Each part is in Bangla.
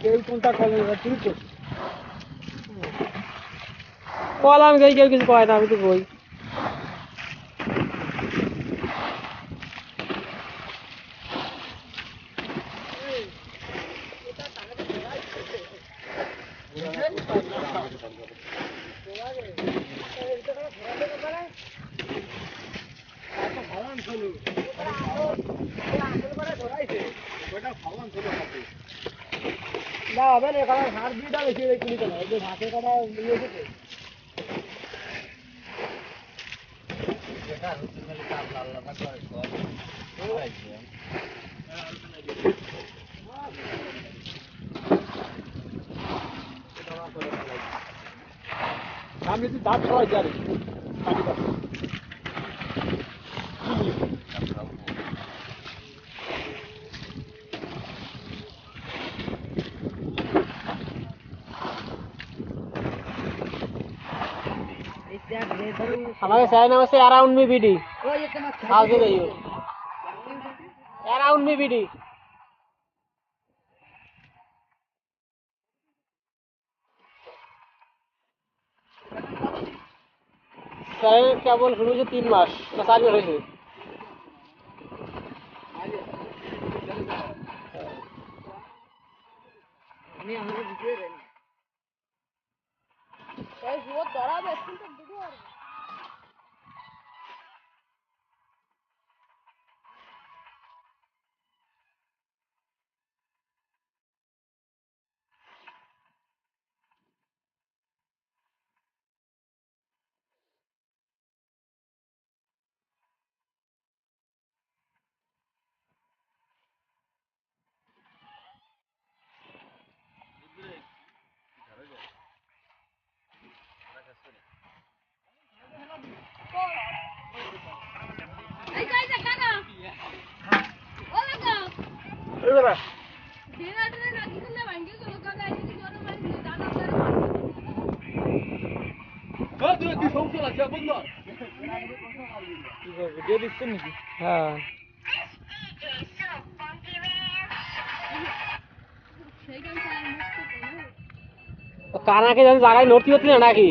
কেউ কোনটা কল তুই তো কল আমি কেউ কিছু কয় না, আমি তো বই না হবে না, কারণ হার দুইটা বেশি কিনি তো না, ওই যে ভাতের কাটা নিয়ে এসেছে আমি তো দাঁত সবাই জানি हमारे साइड में से अराउंड में बीडी हाउ दे रही हो अराउंड में बीडी सर क्या बोल शुरू से 3 मास मसाज में रही नहीं हमारे दिखे रहे भाई वो दौड़ा दे इसको तो दिखे यार काना के जन जागा नोट होती है ना कि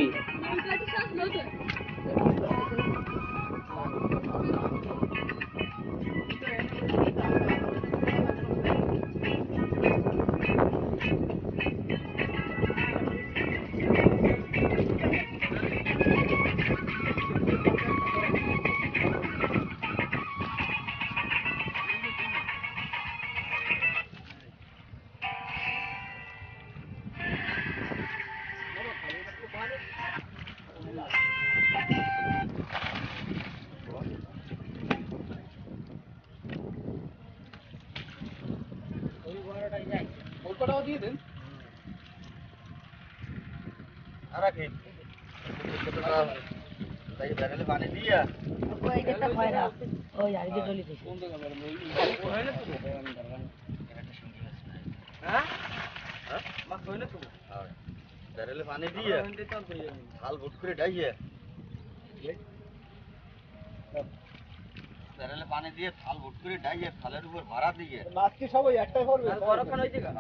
पानी दिया पानी दिए हाल भुट করে ডাইয়ে দাঁড়ালে পানি দিয়ে থাল ভুট করে ডাইয়ে থালের উপর ভাড়া দিয়ে মাছ কি সব ওই একটাই করবে বড় খান হইছে গা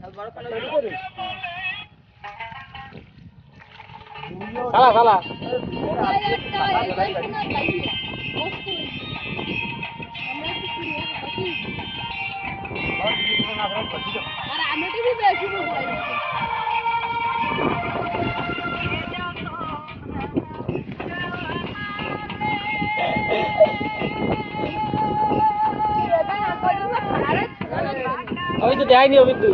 থাল বড় খান হইছে সালা সালা আর আমি তো বেশি বলছি अभी तो ध्यान नहीं अभी तो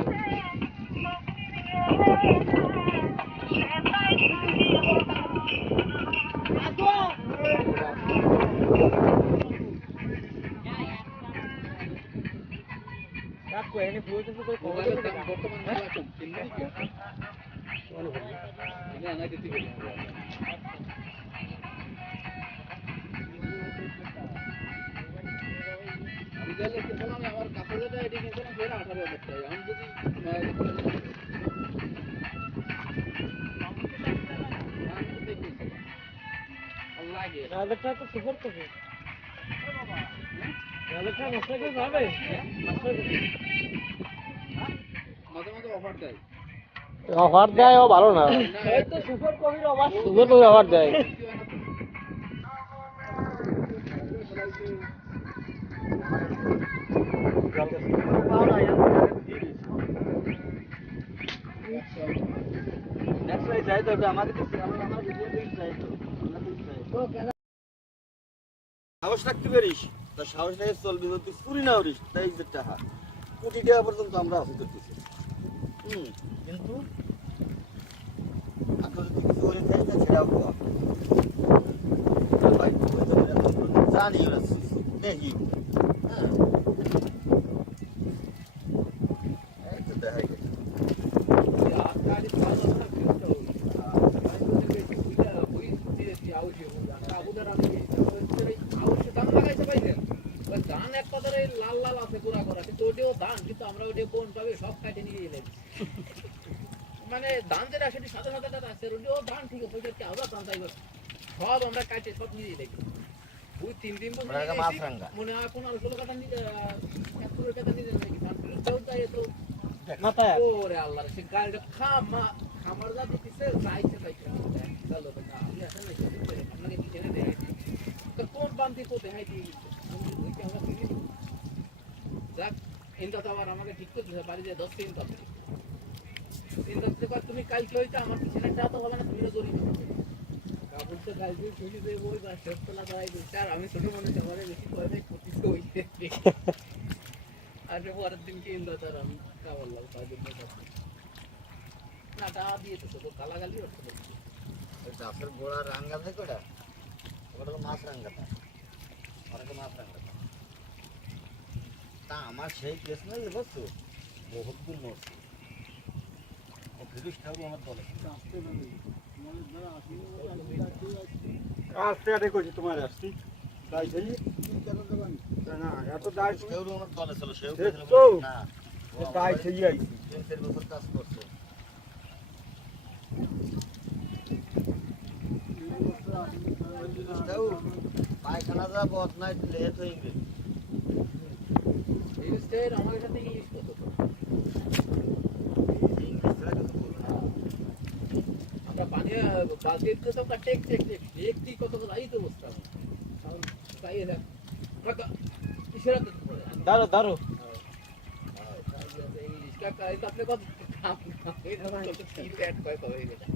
রাজাটা তো সুপার তো রাজাটা মশলা করে যাবে মাঝে মাঝে অফার দেয় ও ভালো না, সুপার কবির অফার দেয়। সাহস রাখতে পারিস, তা সাহস রেখে চলবি। যদি চুরি না করিস তাই যে টাকা কোটি টাকা পর্যন্ত আমরা আশা করতেছি। কিন্তু আপনার যদি কিছু করে থাকে তা সেটাও কর। ভাই জানি ওরা দেখি, হ্যাঁ এই তো দেখাই গেছে। লাল লাল আছে পুরা করা, কিন্তু ওটাও ধান, কিন্তু আমরা ওটা কোন পাবে সব কাটে নিয়ে এলাম। মানে ধান যেটা সেটি সাদা সাদা আছে, ওটাও ধান ঠিক আছে, ওটা আবার ধান চাইব সব আমরা কাটে সব নিয়ে এলাম। ওই 3 বছর মনে হয় 15-16 কাটা নিয়ে 100 টাকা নিয়ে নাকি ধান কেউ চাই তো মাথায়। ওরে আল্লাহ, সে গাড়িটা খামার যা দিতেছে চাইছে চাইছে চলো না আমি আসলে নাই আপনাকে কি জেনে দেয় তো কোন বান্তি কোতে হাই দিয়ে আমরা কিনে যাক। ইন্দা তো আবার আমাকে ঠিক করতে বাড়ি যায় 10 দিন পাবে। ইন্দা তো তুমি কালকে হইতে আমার পিছনে একটা তো হবে না, তুমি তো জড়িত কাপড় তো কালকে খুঁজে দেবো ওই বা শেষতলা দাঁড়াই দিচ্ছে। আর আমি ছোট মানুষ, আমার বেশি পয়সা করতেছে হইতে আর পরের দিনকে ইন্দা তার আমি কা বললাম তাদের না টা দিয়েছে তো গালাগালি হচ্ছে। গাছের গোড়া রাঙ্গা থাকে ওটা, ওটা তো মাছ রাঙ্গাটা, ওটা তো মাছ রাঙ্গাটা। তা আমার সেই কেস নয় যে বস্তু বহুত দূর নড়ছে। ও ফিরিসটাও আমার দলে আসতে আরে কইছি তোমার আসছি তাই সেই না এত দায় কেউ আমার দলে ছিল, সেও না তাই সেই আইছি 3-4 বছর কাজ করছে। পায়খানা যা পথ নাই লেট হয়ে গেছে। ইংলিশের আমার সাথে ইংলিশ কত আমরা পানি বালতির তো সব টেক টেক টেক একটি কত রাই তো বসতাম তাই না ইশারা তো দাঁড়ো দাঁড়ো ইংলিশ का काय तो आपले कब ऐड काय कवे गेला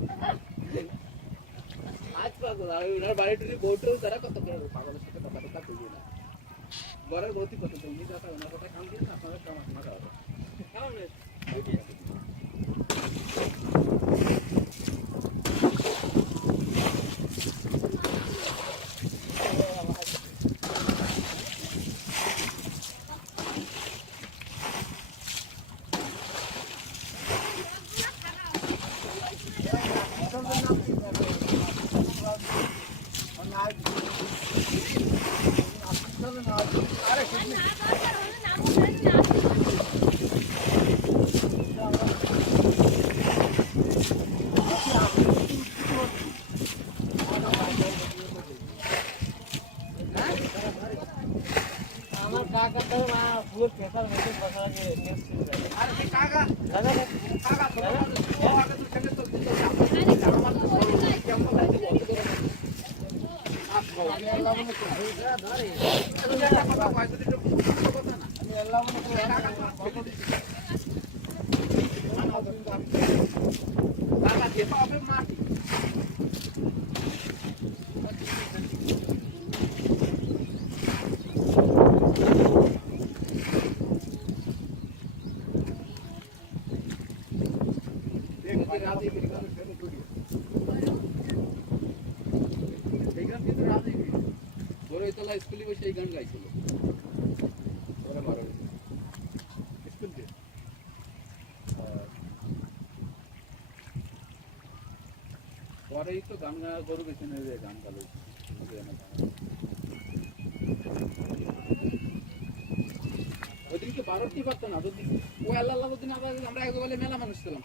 आज पागल आहे उन्हाळ बाहेर बोटो जरा कत पागल सारखं टका तो गेला बरं बहुती पसंत मी जाता उन्हाळ काम केलं ना आपल्याला काम माझा काम नाही স্কুলে বসে এই গান গাইছিল পরেই তো গান গরু বেশি নেই গান গালো ওইদিনকে 12টি পারতো না যদি ওই আল্লাহ দিন আমরা একবারে মেলা মানুষ ছিলাম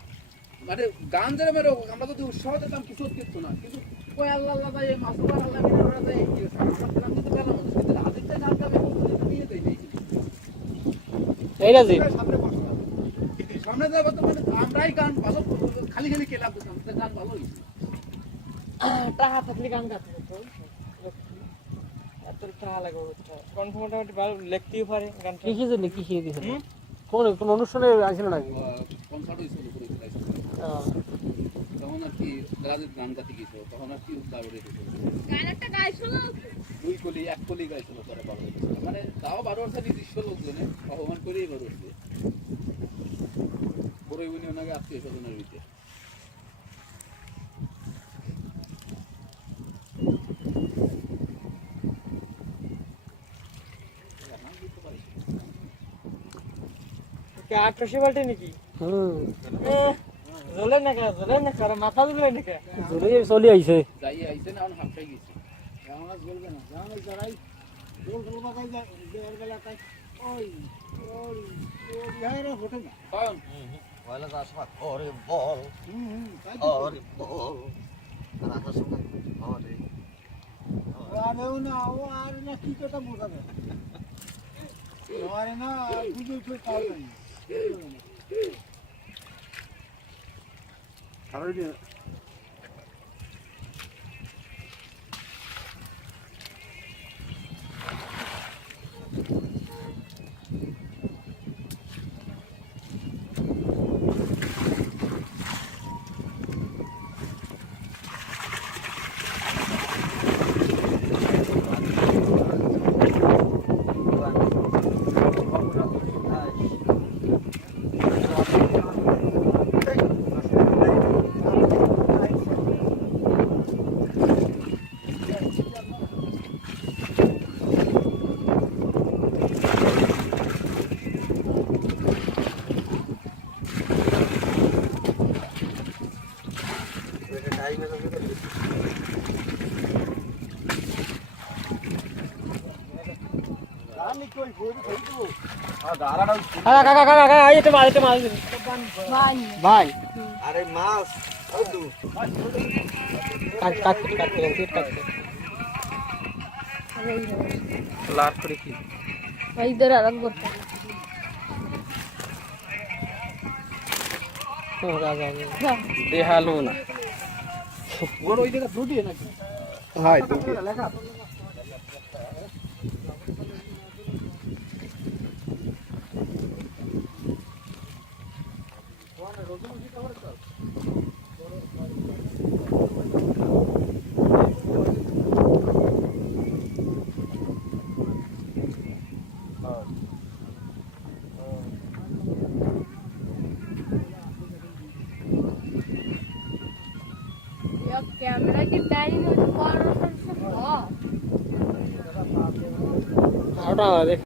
মানে গান ধরে বেরো আমরা যদি উৎসাহ দিতাম কিছু কিছু না কিন্তু ওই আল্লাহ এই মাসুবার আল্লাহ মিনারা যায় কি আমরা ছিলাম কিন্তু মেলা মানুষ কিন্তু আদিত্যে গান গাবে বিয়ে দেই নেই এইটা জি সামনে বসা সামনে যাবো তো মানে আমরাই গান ভালো খালি খালি কেলাম দিতাম গান ভালো হয়েছে টাকা থাকলে গান গাতে হতো এত টাকা লাগে কনফার্ম মোটামুটি ভালো লিখতেই পারে গান কি কি জানি কি কি দিয়েছিল কোন অনুষ্ঠানে আসছিল নাকি কনসার্ট হয়েছিল তখন আর কি রাজের গান গাতে গেছিল তখন আর কি উদ্ধার করে গান একটা গাইছিল দুই কলি এক কলি গাইছিল তারা বারো মানে তাও 12 বছর নির্দিষ্ট লোকজনে অপমান করেই বারো হচ্ছে বড় ইউনিয়ন আগে আত্মীয় স্বজনের ভিতরে কে 800 বাল্টি নাকি জ্বলে না কার মাথা জ্বলে না কে জ্বলে চলে আইছে যাই আইছে না এখন হাফটাই গেছে জামাজ বলবে না জামাজ যারাই গোল গোল বাজাই যায় দেওয়ার বেলা তাই ওই ওই ইয়ারে হোটে না কারণ পয়লা তো আসবা ওরে বল তাই ওরে বল আর আসার সময় ওরে আরেও না ও আর না কি কথা বোঝাবে আরে না বুঝে তো পাওয়া যায় না টাইমে আমি কই বই খাইতো কাকা এটা মাল ভাই আরে মাছ ওই তো কাট লাট করে কি इधर अलग बोलता ও রাজা দেহালো না বড় ওই জায়গা দুটি নাকি হাই দুটি লেখা ये कैमरा की बैटरी में तो पावर से ওটা দেখ